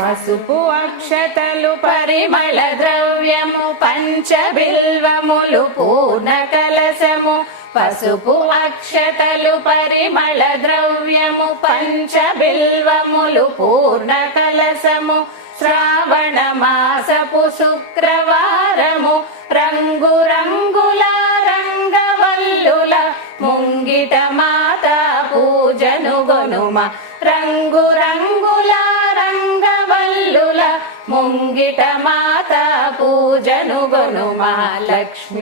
పసుపు అక్షతలు పరిమళ ద్రవ్యము పంచబిల్వములు పూర్ణ కలశము. పసుపు అక్షతలు పరిమళ ద్రవ్యము పంచబిల్వములు పూర్ణ కలశము. శ్రావణ మాసపు శుక్రవారము రంగు రంగుల రంగవల్లుల ముంగిట మాత పూజను గొనుమ. రంగు రంగు ముంగిట మాత పూజను గొనుమ లక్ష్మి